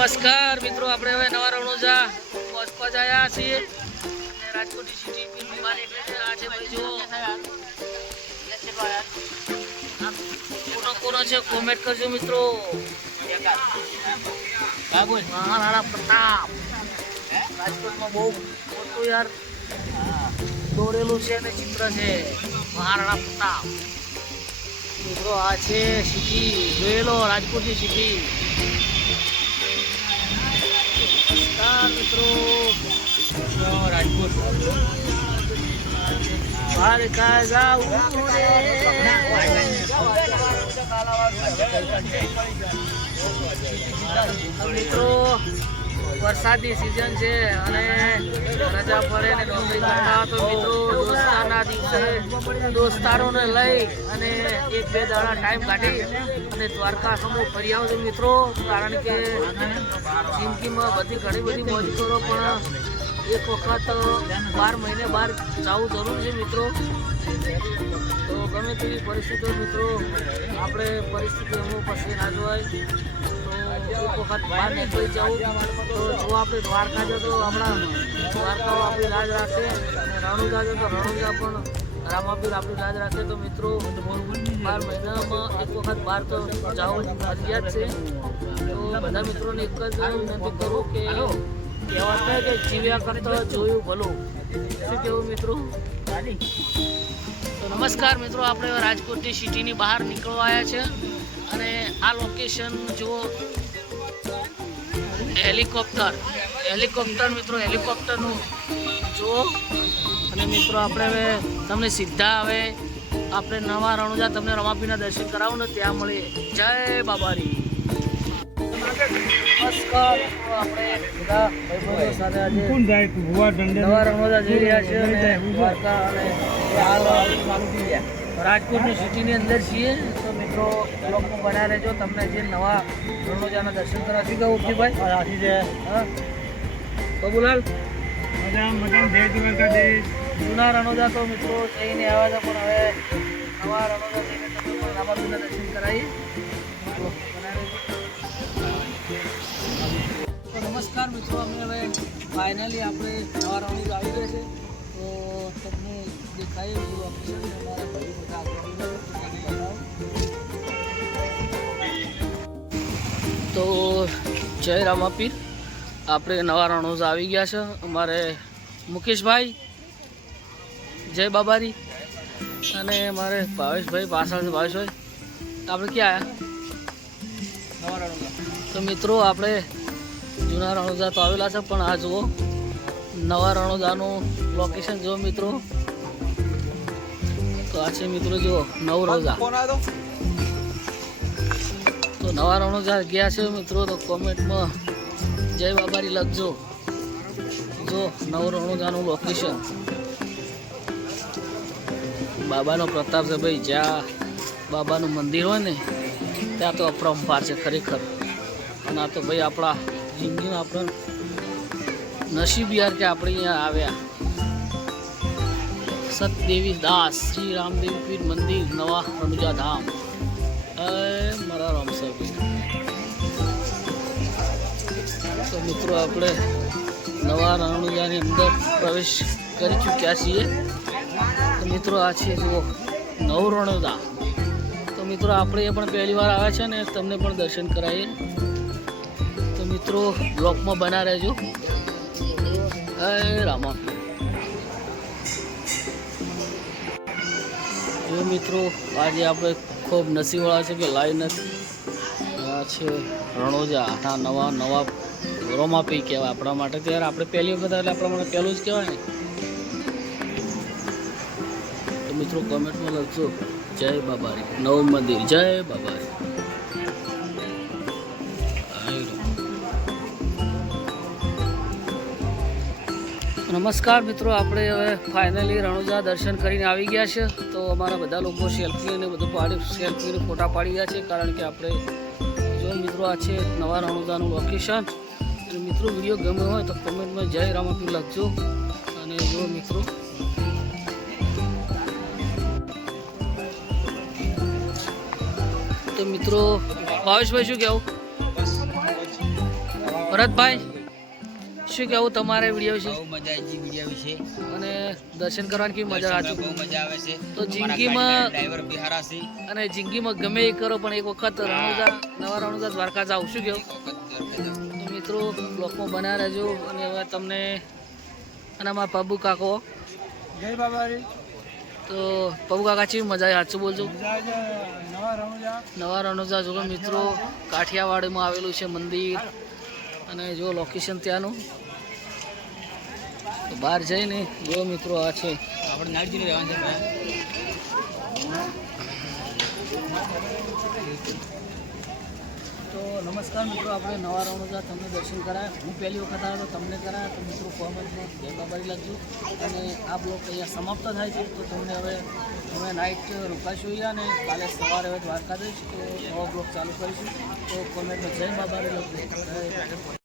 નમસ્કાર મિત્રો, આપણે હવે નવા રણોજા પહોંચવા આવ્યા છીએ અને રાજકોટ સિટી બીમારી એટલે આ છે ભાઈ જો કોનો છે કોમેન્ટ કરજો મિત્રો. મહારાણા પ્રતાપ રાજકોટમાં બહુ મોટું યાર દોરેલું છે અને ચિત્ર છે મહારાણા પ્રતાપ મિત્રો. આ છે સિટી, જોયેલો રાજકોટની સિટી. મિત્રો રાજકોટ દ્વારકા જાવું મિત્રો. વરસાદની સિઝન છે અને રજા પડે ને નોકરી કરતા તો મિત્રો દોસ્તારના દિવસે દોસ્તારોને લઈ અને 1-2 દાડા ટાઈમ કાઢી અને દ્વારકા સમૂહ ફરી આવજો મિત્રો. કારણ કે જિંદગીમાં ઘણી બધી મોજ કરો પણ એક વખત 12 મહિને બહાર જવું જરૂર છે મિત્રો. તો ગમે તેવી પરિસ્થિતિઓ મિત્રો, આપણે પરિસ્થિતિ અમુક પછી ના જોવાય તો એક વખત બહાર નીકળી જવું. તો જો આપણે દ્વારકા જો તો આપણા દ્વારકાઓ આપણી લાજ રાખે અને રણુજા જો તો રણુજા પણ રામાપીર આપણી લાજ રાખે. તો મિત્રો 12 મહિનામાં એક વખત બહાર તો જવું ફરજિયાત છે. તો બધા મિત્રોને એક જ વિનંતી કરું કે કહેવાત થાય કે જીવ્યા કરતા જોયું ભલું. શું કહેવું મિત્રો? તો નમસ્કાર મિત્રો, આપણે રાજકોટની સિટીની બહાર નીકળવા આવ્યા છે અને આ લોકેશન જુઓ, હેલિકોપ્ટર મિત્રો, હેલિકોપ્ટરનું જુઓ. અને મિત્રો આપણે હવે તમને સીધા હવે આપણે નવા રણુજા તમને રમાપીના દર્શન કરાવું ને ત્યાં મળીએ. જય બાબારી. નમસ્કાર, આપણે બધા ભાઈબંધો સાથે આજે નવા રણુજા જઈ રહ્યા છીએ અને દ્વારકા અને હાલ રાજકોટની સિટીની અંદર છીએ. તો મિત્રો બ્લોગમાં બનાવી રહેજો, તમને જે નવા રણુજાના દર્શન કરાવશી. કે ઉર્જીભાઈ રાશી છે બબુલાલ જૂના રણુજા તો મિત્રો જઈને આવ્યા હતા, પણ હવે નવા રણુજા જઈને તમને પણ રામાપીરના દર્શન કરાવી. તો નમસ્કાર મિત્રો, અમે હવે ફાઇનલી આપણે નવા રણુજા આવી ગયા છે. તો તમને દેખાય એવું ઓપ્શન અમારા ભાઈ બધા તો જય રામાપીર. આપણે નવા રણુજા આવી ગયા છે. અમારે મુકેશભાઈ જય બાબારી અને મારે ભાવેશભાઈ પાછળ છે. ભાવેશભાઈ આપણે ક્યાં આવ્યા? નવા રણુજા. તો મિત્રો આપણે જૂના રણુજા તો આવેલા છે, પણ આ જુઓ નવા રણુજાનું લોકેશન જુઓ મિત્રો. તો આ છે મિત્રો જુઓ નવું રણુજા. તો નવા રણુજા ગયા છે મિત્રો તો કોમેન્ટમાં જય બાબારી લખજો. જો નવું રણુજાનું લોકેશન, બાબાનો પ્રતાપ છે ભાઈ. જ્યાં બાબાનું મંદિર હોય ને ત્યાં તો અપરંપાર છે ખરેખર. અને આ તો ભાઈ આપણા જિંદગીમાં આપણે નસીબ યાર કે આપણે અહીંયા આવ્યા. સતદેવી દાસ શ્રી રામદેવી પીર મંદિર નવા રણુજા ધામ. મારા રામસર. તો મિત્રો આપણે નવા રણુજાની અંદર પ્રવેશ કરી ચૂક્યા છીએ. તો મિત્રો આ છે જુઓ નવું રણુજા. તો મિત્રો આપણે એ પણ પહેલી વાર આવ્યા છે ને તમને પણ દર્શન કરાવીએ. તો મિત્રો બ્લોકમાં બના રહેજો. હે રામા. જો મિત્રો આજે આપણે ખૂબ નસીબવાળા છે કે લાઈન આ છે રણુજા. આ નવા રોમાપી કહેવાય આપણા માટે. ત્યારે આપણે પહેલી વખત એટલે આપણા માટે પહેલું જ કહેવાય ને. તો મિત્રો કોમેન્ટમાં લખજો જય બાબારી નવું મંદિર. જય બાબારી. નમસ્કાર મિત્રો, આપણે હવે ફાઇનલી રણુજા દર્શન કરીને આવી ગયા છે. તો અમારા બધા લોકો સેલ્ફી અને બધું સેલ્ફીને ફોટા પાડી ગયા છે. કારણ કે આપણે જો મિત્રો આ છે નવા રણુજાનું લોકેશન. અને મિત્રો વિડીયો ગમ્યો હોય તો કોમેન્ટમાં જય રામાપીર લખજો. અને જો મિત્રો તો મિત્રો ભાવેશભાઈ શું કહેવું? ભરતભાઈ શું કહેવું તમારે વિડીયો વિશે? બહુ મજા આવી વિડીયો વિશે અને દર્શન કરવાની કેવી મજા દર્શનમાં હતી? બહુ મજા આવે છે. તો જિંદગીમાં ડ્રાઈવર બિહારા છે. અને જિંદગીમાં ગમે એ કરો પણ એક વખત રણુજા નવા રણુજા દ્વારકા જાવ. શું કેવું? તો મિત્રો બ્લોકમાં બના રહેજો. અને હવે તમને અને અમારા પબુ કાકો જય બાબારી. તો પબુ કાકા ચેવી મજા આવી સાચું બોલજો. નવા રણુજા નવા રણુજા જો મિત્રો કાઠિયાવાડમાં આવેલું છે મંદિર. અને જો લોકેશન ત્યાંનું તો બહાર જઈને જો મિત્રો આ છે આપણે નાગજીને રહેવાનું છે. તો નમસ્કાર મિત્રો, આપણે નવા રણુજા તમને દર્શન કરાયા. હું પહેલી વખત આવ્યો તો તમને કરાયા. તો મિત્રો કોમેન્ટમાં જય બાબારી લખજો. અને આ બ્લોગ અહીંયા સમાપ્ત થાય છે. તો તમને હવે અમે નાઇટ રોકાશું અહીંયા અને કાલે સવારે હવે દ્વારકા જઈશ તો નવો બ્લોગ ચાલુ કરીશું. તો કોમેન્ટમાં જય બાબારી લખજો.